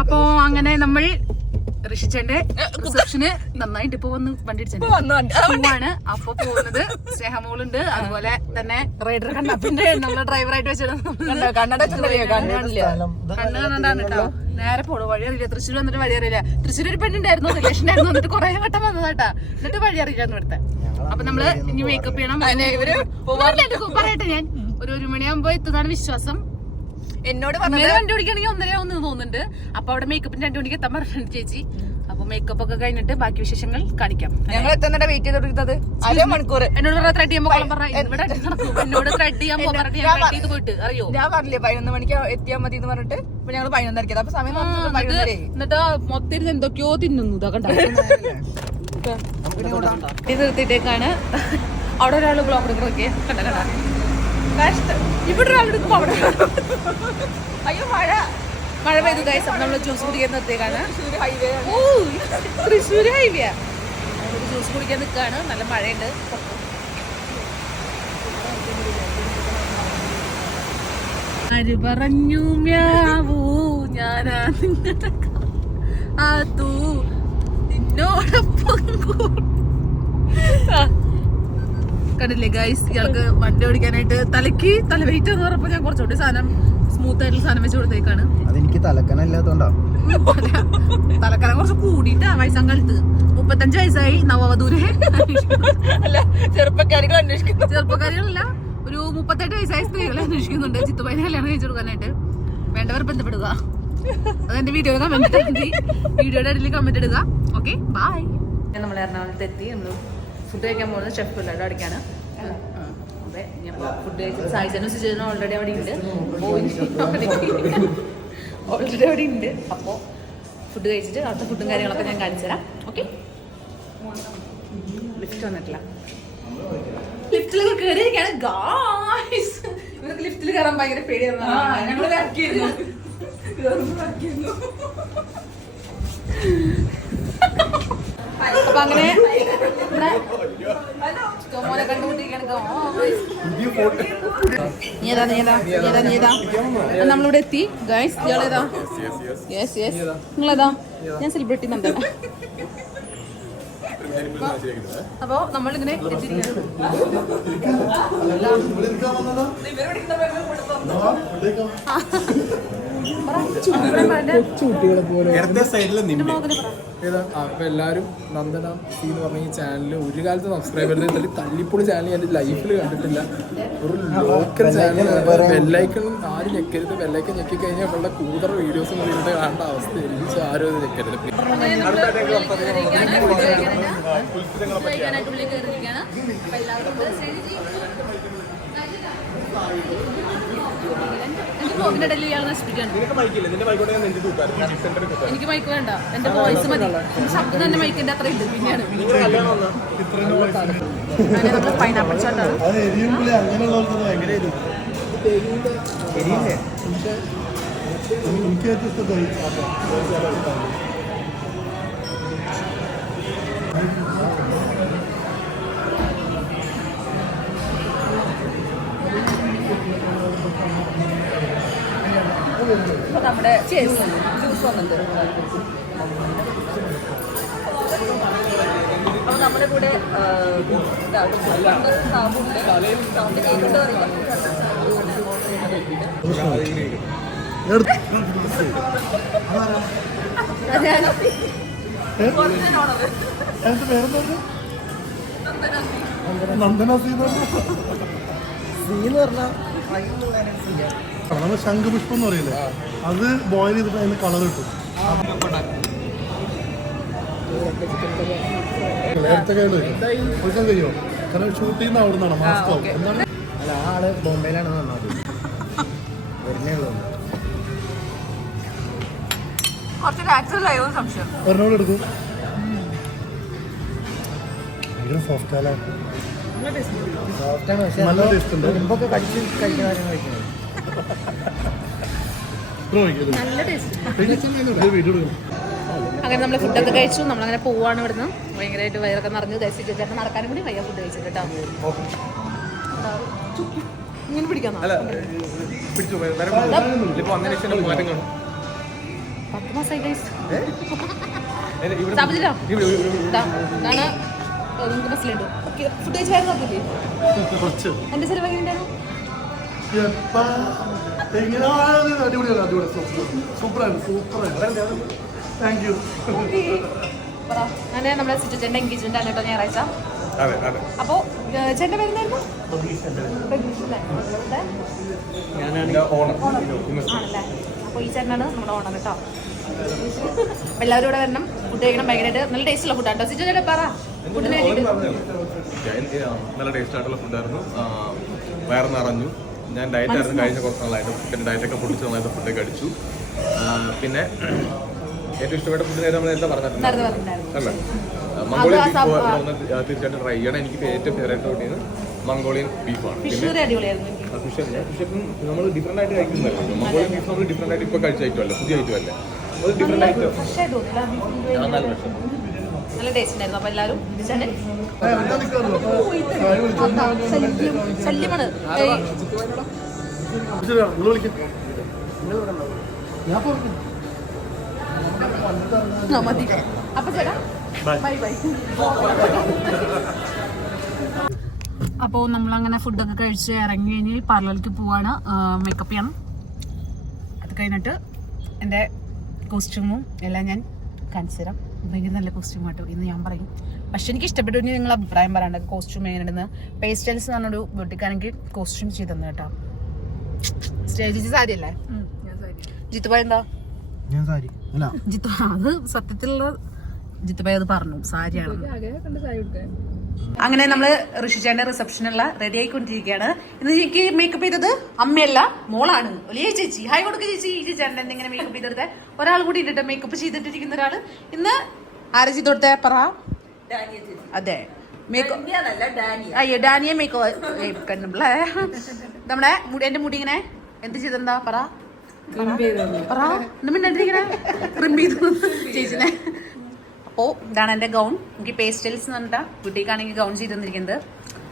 അപ്പൊ അങ്ങനെ നമ്മൾ ഋഷിച്ചന്റെ റിസപ്ഷന് നന്നായിട്ട് ഇപ്പൊ വന്ന് വണ്ടി പോവാണ്. അപ്പൊ പോകുന്നത് സ്നേഹമോളുണ്ട്, അതുപോലെ തന്നെ റൈഡർ കണ്ണപ്പിന്റെ നമ്മളെ ഡ്രൈവറായിട്ട് വെച്ചിട്ട് കണ്ണ് കണ്ടാണ് കേട്ടോ. നേരെ പോണു, വഴി അറിയില്ല. തൃശ്ശൂർ വന്നിട്ട് വഴി അറിയില്ല. തൃശ്ശൂർ ഒരു പെണ്ണുണ്ടായിരുന്നു, റിലേഷൻ ആയിരുന്നു, വന്നിട്ട് കുറെ വട്ടം വന്നതാട്ടാ. എന്നിട്ട് വഴി അറിയില്ലാന്ന് ഇവിടുത്തെ. അപ്പൊ നമ്മള് ഇനി മേക്കപ്പ് ചെയ്യണം. പറയട്ടെ, ഞാൻ ഒരു മണിയാകുമ്പോ എത്തുന്നതാണ് വിശ്വാസം. എന്നോട് വണ്ടി ഓടിക്കുകയാണെങ്കിൽ 1:30 ആവുമെന്ന് തോന്നുന്നുണ്ട്. അപ്പൊ അവിടെ മേക്കപ്പിന് 2 മണിക്ക് എത്താൻ പറഞ്ഞു ചേച്ചി. അപ്പൊ മേക്കപ്പ് ഒക്കെ കഴിഞ്ഞിട്ട് ബാക്കി വിശേഷങ്ങൾ കാണിക്കാം. ഞങ്ങൾ എത്തുന്നുണ്ട് വെയിറ്റ് ചെയ്തോണ്ടിരുന്നത് 1/2 മണിക്കൂർ. എന്നോട് ത്രെഡ് ചെയ്യുമ്പോ എന്നോട് ത്രെഡ് ചെയ്യാൻ പോയിട്ട് അറിയോ, ഞാൻ പറഞ്ഞില്ലേ 11 മണിക്ക് എത്തിയാൽ മതി എന്ന് പറഞ്ഞിട്ട്. ഇപ്പൊ ഞങ്ങൾ 11:30. അപ്പൊ സമയം എന്നിട്ട് മൊത്തം എന്തൊക്കെയോ തിന്നുന്നു. ഇതൊക്കെ ഇത് നിർത്തിയിട്ടേക്കാണ്. അവിടെ ഒരാള് ബ്ലോഗ് എടുക്കുന്നൊക്കെ കണ്ട ഇവിടെ ഒരാളെടുക്കും. അവിടെ അയ്യോ മഴ പെയ്തു ഗൈസ്. അപ്പൊ നമ്മള് ജ്യൂസ് കുടിക്കാൻ നിർത്തിയേക്കാണ്. തൃശ്ശൂർ ഹൈവേ ജ്യൂസ് കുടിക്കാൻ നിൽക്കാണ്. നല്ല മഴയുണ്ട്. ആര് പറഞ്ഞു മ്യാവൂ ഞാനാ നിന്നോടൊപ്പം കണ്ടില്ലേ ഗൈസ്, ഇയാൾക്ക് വണ്ടി ഓടിക്കാനായിട്ട് തല വെയിറ്റ് എന്ന് പറഞ്ഞപ്പോ ഞാൻ കുറച്ചുകൂടി സാധനം സ്മൂത്ത് ആയിട്ടുള്ള സാധനം വെച്ച് കൊടുത്തേക്കാണ്. അതെനിക്ക് തലക്കനല്ലാത്തോണ്ടാ. തലക്കനം കുറച്ച് കൂടിയിട്ടാ വയസ്സാം കാലത്ത്. 35 വയസ്സായി നവവധൂരെ ചെറുപ്പക്കാരികളല്ല, ഒരു 38 വയസ്സായ സ്ത്രീകളെ അന്വേഷിക്കുന്നുണ്ട്. ചിത്തുബായിനെ കല്യാണം കഴിച്ചു കൊടുക്കാനായിട്ട്. വേണ്ടവർ ബന്ധപ്പെടുക. അതെന്റെ വീഡിയോയുടെ കമന്റ് ഇടുക. Okay, bye. നമ്മൾ എറണാകുളത്ത് എത്തി. നമ്മൾ ഫുഡ് കഴിക്കാൻ പോകുന്നത് ഷെഫ് പിള്ളേരുടെ അടിക്കാണ്. അതെ, ഞാൻ ഫുഡ് കഴിച്ച് സായിച്ചനും സുചേതനും ഓൾറെഡി അവിടെ ഉണ്ട്. ഓൾറെഡി അവിടെ ഉണ്ട്. അപ്പോൾ ഫുഡ് കഴിച്ചിട്ട് അവിടുത്തെ ഫുഡും കാര്യങ്ങളൊക്കെ ഞാൻ കാണിച്ചു തരാം. ഓക്കെ, ലിഫ്റ്റ് വന്നിട്ടില്ല. ലിഫ്റ്റിലൊക്കെ കയറിയിരിക്കാണ് ഗായ്സ്. ഇവർക്ക് ലിഫ്റ്റിൽ കയറാൻ ഭയങ്കര പേടിയാണ്. അപ്പൊ അങ്ങനെ മോനെ കണ്ടുപിടിക്കാണ്. നമ്മളിവിടെ എത്തി ഗൈസ്. ഇയാളേതാ? യെസ് നിങ്ങളേതാ? ഞാൻ സെലിബ്രിറ്റി നന്ദന. അപ്പൊ നമ്മളിങ്ങനെ എല്ലാവരും നന്ദന സി എന്ന് പറഞ്ഞ ഈ ചാനലിൽ ഒരു കാലത്ത് സബ്സ്ക്രൈബ് ചെയ്ത് തല്ലിപ്പൊളി ചാനൽ ഞാൻ ലൈഫിൽ കണ്ടിട്ടില്ല. ഒരു ലോക്കൽ ചാനൽ. ബെല്ലൈക്കണും ആരും ഞെക്കരുത്. ബെല്ലൈക്കൻ ഞെക്കി കഴിഞ്ഞാൽ ഉള്ള കൂടുതൽ വീഡിയോസും കൂടിയിട്ട് കാണേണ്ട അവസ്ഥ. എനിക്ക് ആരും അത് ഞെക്കരുത്. എനിക്ക് മൈക്ക് വേണ്ട, എന്റെ വോയിസ് മതി. ശബ്ദം തന്നെ മൈക്കിന്റെ അത്ര ഉണ്ട്. പിന്നെയാണ് പൈനാപ്പിൾ ചാട്ടാണ്. നമ്മുടെ ജ്യൂസ് വന്നിട്ട് അപ്പൊ നമ്മുടെ കൂടെ നന്ദന സീ എന്ന് പറഞ്ഞാൽ നമ്മൾ ശംഖുപുഷ്പം എന്ന് പറയില്ലേ, അത് ബോയിൽ ചെയ്തിട്ട് അതിന് കളർ കിട്ടും. നേരത്തെ കയ്യിൽ കൊടുക്കാൻ കഴിയുമോ? കാരണം ഷൂട്ട് ചെയ്യുന്ന അവിടെ നിന്നാണ് മാസ്ക്. എന്താണ് അല്ല, ആ ആള് ബോംബെയിലാണ് വന്നത്. വരുന്നേ ഉള്ളൂ. ഒരെണ്ണോട് എടുക്കും. ഭയങ്കര സോഫ്റ്റ് സോഫ്റ്റാണ്. പക്ഷേ നല്ല ടേസ്റ്റ് ഉണ്ട്. മുമ്പൊക്കെ കടിച്ച് കഴിക്കുന്ന കാര്യങ്ങൾ കഴിക്കുന്നത്. അങ്ങനെ നമ്മൾ ഫുഡൊക്കെ കഴിച്ചു. നമ്മളങ്ങനെ പോവാണ് ഇവിടുന്ന്. ഭയങ്കരമായിട്ട് വയറൊക്കെ നിറഞ്ഞു. ചേട്ടൻ നടക്കാനും കൂടി വയ്യ ഫുഡ് കഴിച്ചിട്ട് കേട്ടോ. ഇങ്ങനെ പിടിക്കാം. 10 മാസമായി ഗൈസ്. സാബിജിലോ ഇതാണ് നിങ്ങൾക്ക് ബസ്സിലുണ്ട്. ഫുഡ് കഴിച്ചായിരുന്നു നോക്കില്ലേ? എൻ്റെ ചിലവ് എങ്ങനെയുണ്ടായിരുന്നു? അങ്ങനെ നമ്മുടെ സിറ്റുചേട്ടൻ്റെ എൻഗേജ്മെന്റ് ആണ് കേട്ടോ ഞായറാഴ്ച. അപ്പോ ചേട്ടൻ്റെ പേരുന്നായിരുന്നു ആണല്ലേ. അപ്പോൾ ഈ ചേട്ടനാണ് നമ്മുടെ ഓണർ കേട്ടോ. അപ്പോൾ എല്ലാവരും ഇവിടെ വരണം, ഫുഡ് കഴിക്കണം. ഭയങ്കരമായിട്ട് നല്ല ടേസ്റ്റുള്ള ഫുഡാണ് കേട്ടോ. സിജു ചേട്ടാ പറ ഫുഡിന് വേണ്ടിയിട്ട്. നല്ല ടേസ്റ്റ് ആയിട്ടുള്ള ഫുഡായിരുന്നു. വയറ് നിറഞ്ഞു. ഞാൻ ഡയറ്റ് ആയിരുന്നു കഴിഞ്ഞ കുറച്ച് നാളായിട്ട്. എൻ്റെ ഡയറ്റൊക്കെ പൊടിച്ച് നന്നായിട്ട് ഫുഡൊക്കെ അടിച്ചു. പിന്നെ ഏറ്റവും ഇഷ്ടപ്പെട്ട ഫുഡ് നമ്മൾ എന്താ പറഞ്ഞിട്ടുണ്ട് അല്ലേ? മംഗോളിയൻ ബീഫ് ഒന്ന് തീർച്ചയായിട്ടും ട്രൈ ചെയ്യണം. എനിക്ക് ഏറ്റവും ഫേവറേറ്റ് ഫുഡ് മംഗോളിയൻ ബീഫാണ്. ഫിഷ് നമ്മൾ ഡിഫറെന്റ് ആയിട്ട് കഴിക്കുന്നതല്ലേ. മംഗോളിയൻ ബീഫ് നമ്മൾ ഡിഫറെന്റ് ആയിട്ട് ഇപ്പോൾ കഴിച്ച ഐറ്റമല്ലേ, പുതിയ ഐറ്റം അല്ലേ. അത് ഡിഫറെന്റ് ആയിട്ട് നല്ല പ്രശ്നം. നല്ല ടേസ്റ്റ് ഉണ്ടായിരുന്നു. അപ്പോൾ എല്ലാവരും ശല്യമാണ്. അപ്പൊ ചേട്ടാ ബൈ ബൈ. അപ്പോൾ നമ്മളങ്ങനെ ഫുഡൊക്കെ കഴിച്ച് ഇറങ്ങി കഴിഞ്ഞ് പാർലറിലേക്ക് പോവാണ്. മേക്കപ്പ് ചെയ്യണം. അത് കഴിഞ്ഞിട്ട് എൻ്റെ കോസ്റ്റ്യൂമും എല്ലാം ഞാൻ കാണിച്ചു തരാം. ഭയങ്കര നല്ല കോസ്റ്റ്യൂം ആട്ടോ ഇന്ന് ഞാൻ പറയും. പക്ഷെ എനിക്ക് ഇഷ്ടപ്പെട്ടു. ഇനി നിങ്ങൾ അഭിപ്രായം പറയാണ്ട് കോസ്റ്റ്യൂം എങ്ങനെയുണ്ടെന്ന്. പേസ്റ്റൽസ് എന്ന് പറഞ്ഞൊരു ബൊട്ടിക്കാണെങ്കിൽ കോസ്റ്റ്യൂം ചെയ്ത് തന്നെ കേട്ടോ. സ്റ്റേജ് സാരി അല്ലേ? ജിത്തുബായ് എന്താ? ജിത്തു അത് സത്യത്തിലുള്ള ജിത്തുബായ് അത് പറഞ്ഞു സാരിയാണ്. അങ്ങനെ നമ്മള് ഋഷിചേട്ടന്റെ റിസപ്ഷനുള്ള റെഡി ആയിക്കൊണ്ടിരിക്കുകയാണ്. ഇന്ന് എനിക്ക് മേക്കപ്പ് ചെയ്തത് അമ്മയല്ല മോളാണ്. വലിയ ചേച്ചി ഹായ് കൊടുക്കുക ചേച്ചി. ഈ ചേട്ടൻ എന്തെങ്കിലും മേക്കപ്പ് ചെയ്തെടുത്തേ. ഒരാൾ കൂടി ഇട്ടിട്ട് മേക്കപ്പ് ചെയ്തിട്ടിരിക്കുന്ന ഒരാള്. ഇന്ന് ആരെ ചെയ്ത് കൊടുത്തേ പറ? അതെ അയ്യോ ഡാനിയ മേക്കപ്പ് കണ്ണുള്ള നമ്മുടെ എന്റെ മുടി ഇങ്ങനെ എന്ത് ചെയ്തെന്താ പറ ചേച്ചിനെ. അപ്പോൾ ഇതാണ് എൻ്റെ ഗൗൺ. എനിക്ക് പേസ്റ്റൽസ് എന്ന് പറഞ്ഞിട്ടാ കുട്ടിക്കാണെങ്കിൽ ഗൗൺ ചെയ്ത് തന്നിരിക്കുന്നത്.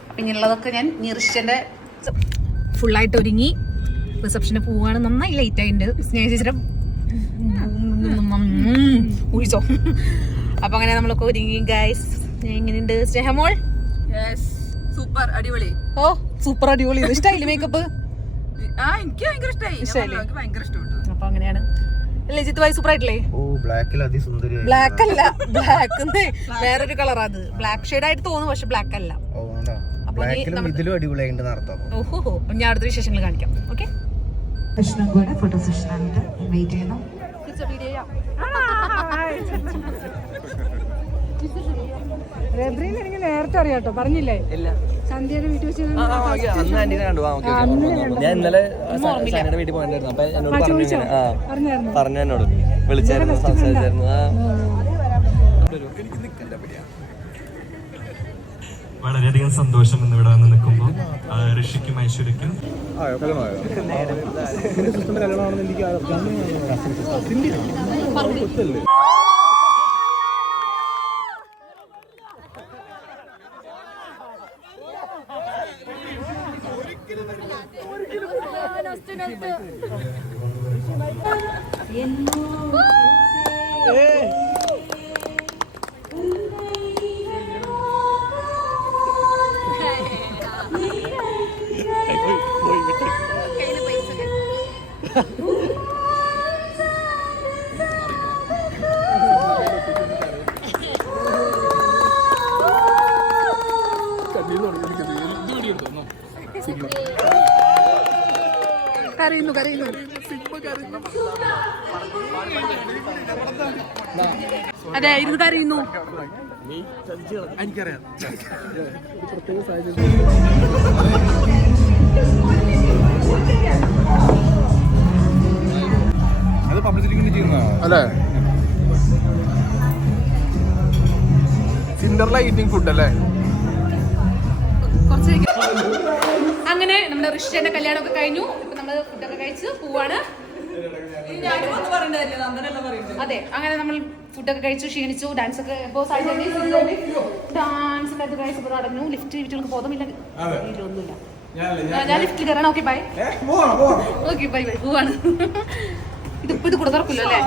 അപ്പം ഇങ്ങനെയുള്ളതൊക്കെ ഞാൻ ഋഷിൻ്റെ ഫുള്ളായിട്ട് ഒരുങ്ങി റിസപ്ഷന് പോവുകയാണ്. നന്നായി ലേറ്റ് ആയിട്ടുണ്ട്. സ്നേഹ ചേച്ചിയുടെ ഊഴിച്ചോ. അപ്പം അങ്ങനെ നമ്മളൊക്കെ ഒരുങ്ങി ഗൈസ്. എങ്ങനെയുണ്ട് സ്നേഹമോൾ? സൂപ്പർ അടിപൊളി. ഓ സൂപ്പർ അടിപൊളി. ഇഷ്ടമായില്ലേ മേക്കപ്പ്? എനിക്ക് ഭയങ്കര ഇഷ്ടമായി. ഭയങ്കര ഇഷ്ടപ്പെട്ടു. അപ്പൊ അങ്ങനെയാണ് ജിത്തുബായി സൂപ്പർ ആയിട്ടില്ലേ? ബ്ലാക്ക് അല്ല, ബ്ലാക്ക് വേറൊരു കളറാ. അത് ബ്ലാക്ക് ഷെയ്ഡ് ആയിട്ട് തോന്നുന്നു, പക്ഷെ ബ്ലാക്ക് അല്ല. ഓഹോ ഞാൻ അടുത്ത വിശേഷങ്ങൾ കാണിക്കാം. ഓക്കെ ഫോട്ടോ സെഷൻ വെയിറ്റ് ചെയ്യണം. എനിക്ക് നേരത്തെ അറിയാട്ടോ, പറഞ്ഞില്ലേ സന്ധ്യയുടെ വീട്ടിൽ വെച്ച് ഞാൻ ഇന്നലെ സന്ധ്യയുടെ വീട്ടിൽ പോയിട്ടുണ്ടായിരുന്നു. അപ്പൊ എന്നോട് പറഞ്ഞു എന്നോട് വിളിച്ചായിരുന്നു, സംസാരിച്ചായിരുന്നു. വളരെയധികം സന്തോഷം ഇന്ന് ഇവിടെ വന്ന് നിൽക്കുമ്പോൾ ഋഷിക്കും ഐശ്വര്യക്കും കരയുന്നു കരയുന്നു. അതെ ഇരുന്ന് കരയുന്നു. എനിക്കറിയാം. അത് പബ്ലിസിറ്റിക്ക് ചെയ്യുന്നതാണ് അല്ലേ? സിൻഡർല ഈറ്റിംഗ് ഫുഡ് അല്ലേ? അങ്ങനെ നമ്മുടെ ഋഷിന്റെ കല്യാണമൊക്കെ കഴിഞ്ഞു. ഇപ്പൊ നമ്മള് ഫുഡൊക്കെ കഴിച്ച് പോവാണ്. അതെ അങ്ങനെ നമ്മൾ ഫുഡൊക്കെ കഴിച്ചു, ക്ഷീണിച്ചു. ഡാൻസ് ഒക്കെ ഡാൻസ് ഒക്കെ കഴിച്ചപ്പോ നടന്നു. ലിഫ്റ്റ് ബോധമില്ല, ഒന്നുമില്ല. ഞാൻ ലിഫ്റ്റിൽ കയറണം. Okay bye. Okay bye bye. പോവാണ്. ഇതിപ്പോ ഇത് കൂടെ തുറക്കില്ല അല്ലേ?